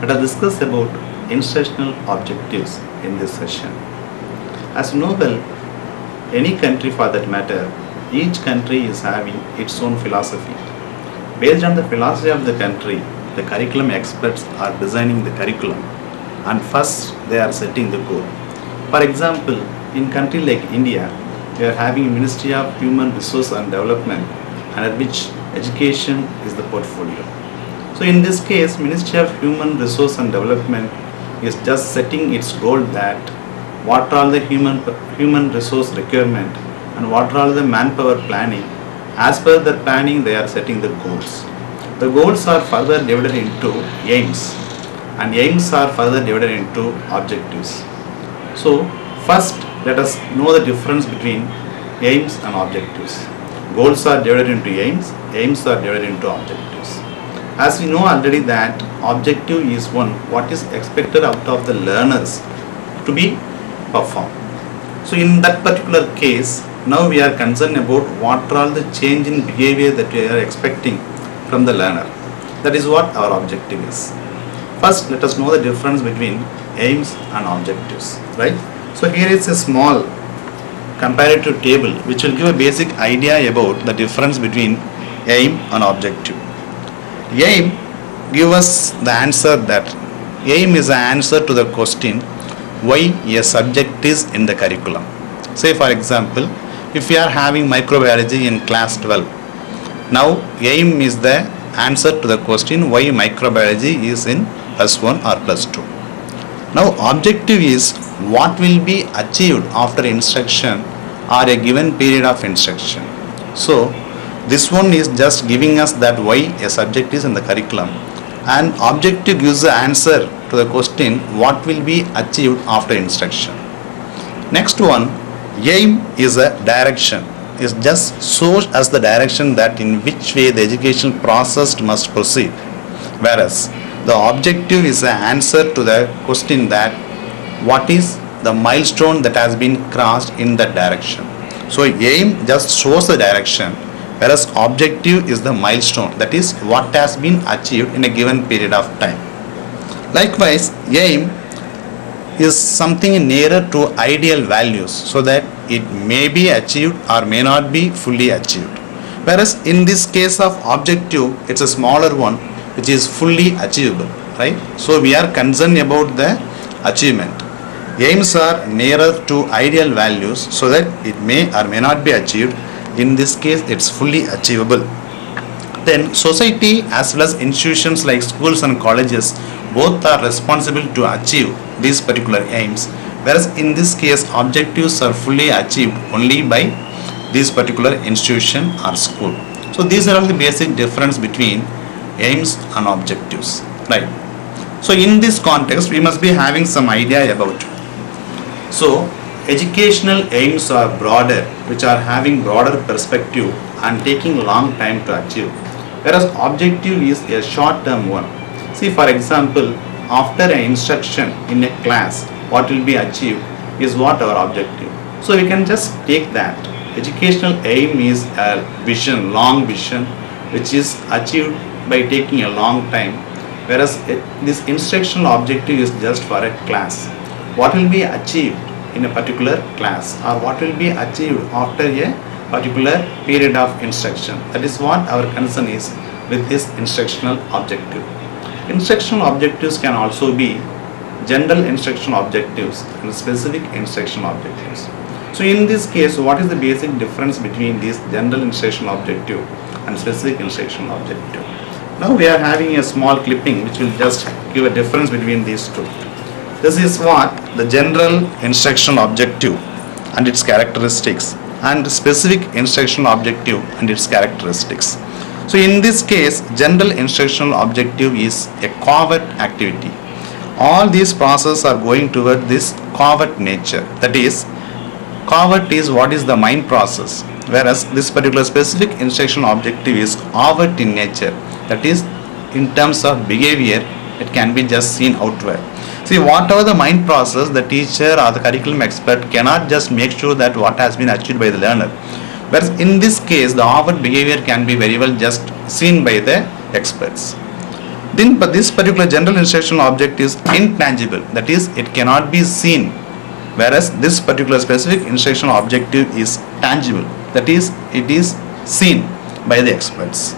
Let us discuss about instructional objectives in this session. As you know well, any country for that matter, each country is having its own philosophy. Based on the philosophy of the country, the curriculum experts are designing the curriculum and first they are setting the goal. For example, in country like India, we are having a Ministry of Human Resource and Development under which education is the portfolio. So in this case, Ministry of Human Resource and Development is just setting its goal that what are all the human resource requirement and what are all the manpower planning. As per the planning, they are setting the goals. The goals are further divided into aims, and aims are further divided into objectives. So first, let us know the difference between aims and objectives. Goals are divided into aims, aims are divided into objectives. As we know already that objective is what is expected out of the learners to be performed. So in that particular case, now we are concerned about what are all the change in behavior that we are expecting from the learner. That is what our objective is. First, let us know the difference between aims and objectives, right? So here is a small comparative table which will give a basic idea about the difference between aim and objective. Aim gives us the answer that aim is an answer to the question why a subject is in the curriculum. Say for example, if we are having microbiology in class 12, now aim is the answer to the question why microbiology is in +1 or +2. Now objective is what will be achieved after instruction or a given period of instruction. So this one is just giving us that why a subject is in the curriculum, and objective gives the answer to the question what will be achieved after instruction. Next one, aim is a direction. It just shows us the direction that in which way the education process must proceed, whereas the objective is an answer to the question that what is the milestone that has been crossed in that direction. So aim just shows the direction, whereas objective is the milestone, that is what has been achieved in a given period of time. Likewise, aim is something nearer to ideal values so that it may be achieved or may not be fully achieved. Whereas in this case of objective, it's a smaller one which is fully achievable, right? So we are concerned about the achievement. Aims are nearer to ideal values so that it may or may not be achieved. In this case, it's fully achievable. Then society as well as institutions like schools and colleges both are responsible to achieve these particular aims, whereas in this case objectives are fully achieved only by this particular institution or school. So these are all the basic difference between aims and objectives, right? So in this context we must be having some idea about. So educational aims are broader, which are having broader perspective and taking long time to achieve, whereas objective is a short term one. See for example, after an instruction in a class, what will be achieved is what our objective. So we can just take that. Educational aim is a vision, long vision, which is achieved by taking a long time, whereas this instructional objective is just for a class. What will be achieved in a particular class or what will be achieved after a particular period of instruction. That is what our concern is with this instructional objective. Instructional objectives can also be general instructional objectives and specific instructional objectives. So in this case, what is the basic difference between this general instructional objective and specific instructional objective? Now we are having a small clipping which will just give a difference between these two. This is what the general instructional objective and its characteristics and specific instructional objective and its characteristics. So in this case, general instructional objective is a covert activity. All these processes are going toward this covert nature. That is, covert is what is the mind process, whereas this particular specific instructional objective is overt in nature. That is, in terms of behavior, it can be just seen outward. See, whatever the mind process, the teacher or the curriculum expert cannot just make sure that what has been achieved by the learner. Whereas in this case, the overt behavior can be very well just seen by the experts. but this particular general instructional object is intangible, that is, it cannot be seen, whereas this particular specific instructional objective is tangible, that is, it is seen by the experts.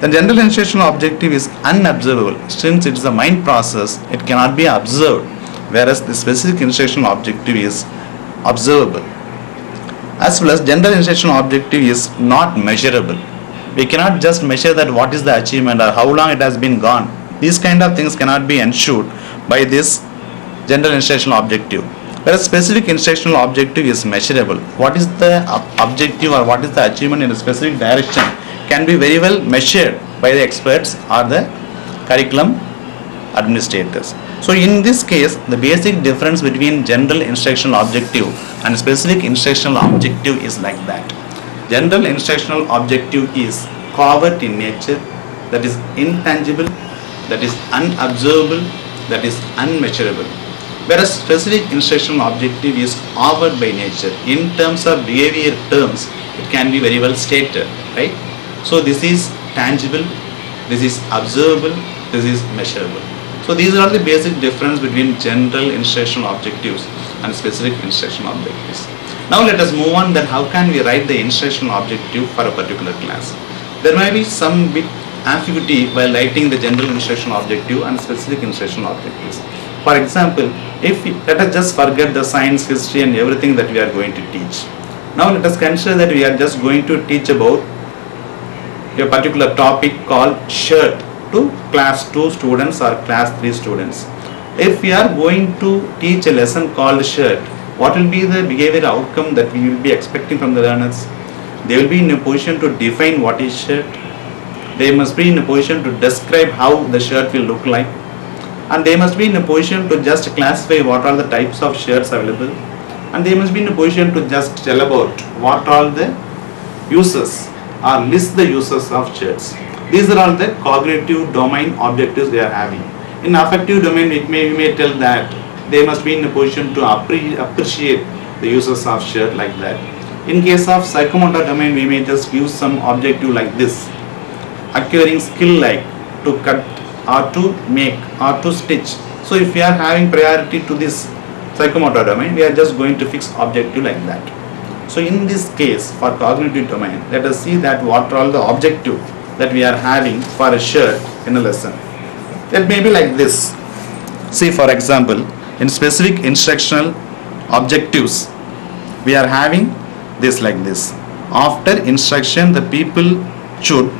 The general instructional objective is unobservable. Since it is a mind process, it cannot be observed, whereas the specific instructional objective is observable. As well as general instructional objective is not measurable. We cannot just measure that what is the achievement or how long it has been gone. These kind of things cannot be ensured by this general instructional objective. Whereas specific instructional objective is measurable. What is the objective or what is the achievement in a specific direction can be very well measured by the experts or the curriculum administrators. So in this case, the basic difference between general instructional objective and specific instructional objective is like that. General instructional objective is covert in nature, that is intangible, that is unobservable, that is unmeasurable. Whereas specific instructional objective is overt by nature. In terms of behavior terms, it can be very well stated, right? So this is tangible, this is observable, this is measurable. So these are the basic difference between general instructional objectives and specific instructional objectives. Now let us move on that how can we write the instructional objective for a particular class. There may be some bit ambiguity while writing the general instructional objective and specific instructional objectives. For example, let us just forget the science, history and everything that we are going to teach. Now let us consider that we are just going to teach about a particular topic called shirt to class 2 students or class 3 students. If we are going to teach a lesson called shirt, what will be the behavior outcome that we will be expecting from the learners? They will be in a position to define what is shirt. They must be in a position to describe how the shirt will look like. And they must be in a position to just classify what are the types of shirts available. And they must be in a position to just tell about what are the uses or list the uses of shirts. These are all the cognitive domain objectives they are having. In affective domain, we may tell that they must be in a position to appreciate the uses of shirt like that. In case of psychomotor domain, we may just use some objective like this. Acquiring skill like to cut or to make or to stitch. So if we are having priority to this psychomotor domain, we are just going to fix objective like that. So in this case, for cognitive domain, let us see that what are all the objective that we are having for a shirt in a lesson. It may be like this. See, for example, in specific instructional objectives, we are having this like this. After instruction, the people should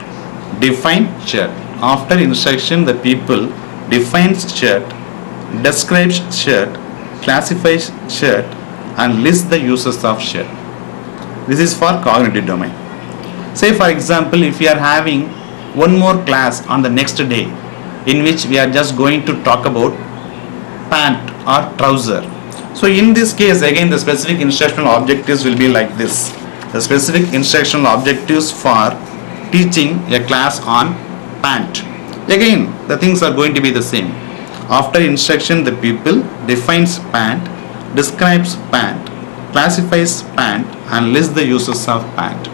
define shirt. After instruction, the people defines shirt, describes shirt, classifies shirt, and lists the uses of shirt. This is for cognitive domain. Say, for example, if we are having one more class on the next day in which we are just going to talk about pant or trouser. So in this case, again, the specific instructional objectives will be like this. The specific instructional objectives for teaching a class on pant. Again, the things are going to be the same. After instruction, the people defines pant, describes pant, classifies pant, and lists the uses of pant.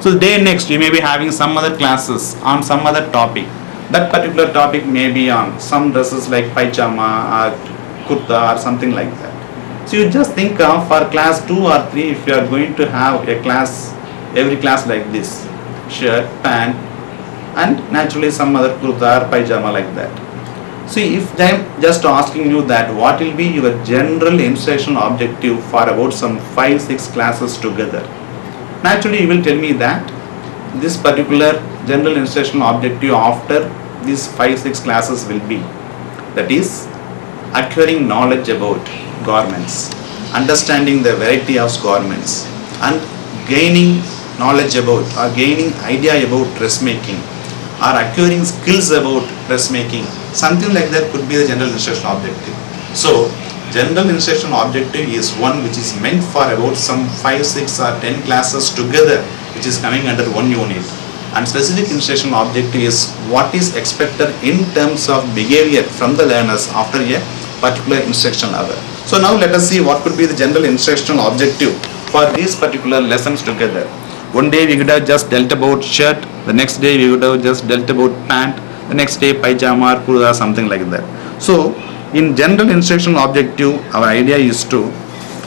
So the day next, you may be having some other classes on some other topic. That particular topic may be on some dresses like pajama or kurta or something like that. So you just think of for class 2 or 3, if you are going to have a class, every class like this, shirt, pant, and naturally some other kurta or pajama like that. See, if I am just asking you that what will be your general instructional objective for about some 5-6 classes together, naturally you will tell me that this particular general instructional objective after these 5-6 classes will be, that is, acquiring knowledge about garments, understanding the variety of garments, and gaining knowledge about or gaining idea about dressmaking, or acquiring skills about dressmaking. Something like that could be the general instructional objective. So, general instructional objective is one which is meant for about some 5, 6 or 10 classes together, which is coming under one unit. And specific instructional objective is what is expected in terms of behavior from the learners after a particular instructional hour. So now let us see what could be the general instructional objective for these particular lessons together. One day we could have just dealt about shirt, the next day we would have just dealt about pant, the next day pajama or kurta, something like that. So in general instructional objective, our idea is to,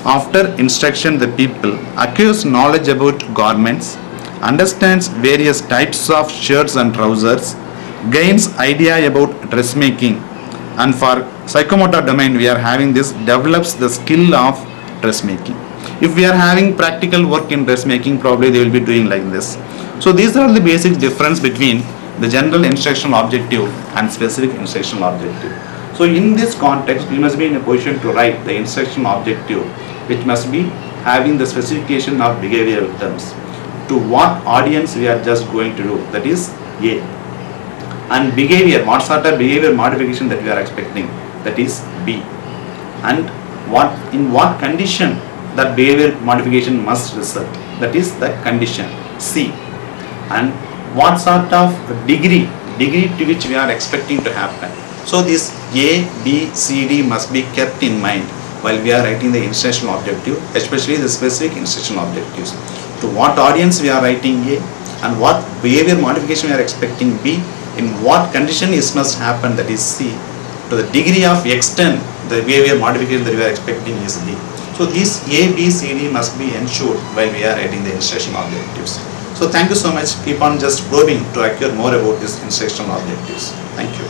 after instruction, the people acquires knowledge about garments, understands various types of shirts and trousers, gains idea about dressmaking, and for psychomotor domain we are having this develops the skill of dressmaking. If we are having practical work in dressmaking, probably they will be doing like this. So these are the basic difference between the general instructional objective and specific instructional objective. So in this context, we must be in a position to write the instructional objective, which must be having the specification of behavioral terms. To what audience we are just going to do, that is A. And behavior, what sort of behavior modification that we are expecting, that is B. And in what condition that behavior modification must result, that is the condition C. And what sort of degree to which we are expecting to happen. So this A, B, C, D must be kept in mind while we are writing the instructional objective, especially the specific instructional objectives. To what audience we are writing A, and what behavior modification we are expecting B, in what condition it must happen, that is C. To the degree of extent the behavior modification that we are expecting is D. So these A, B, C, D must be ensured while we are writing the instructional objectives. So thank you so much. Keep on just probing to acquire more about these instructional objectives. Thank you.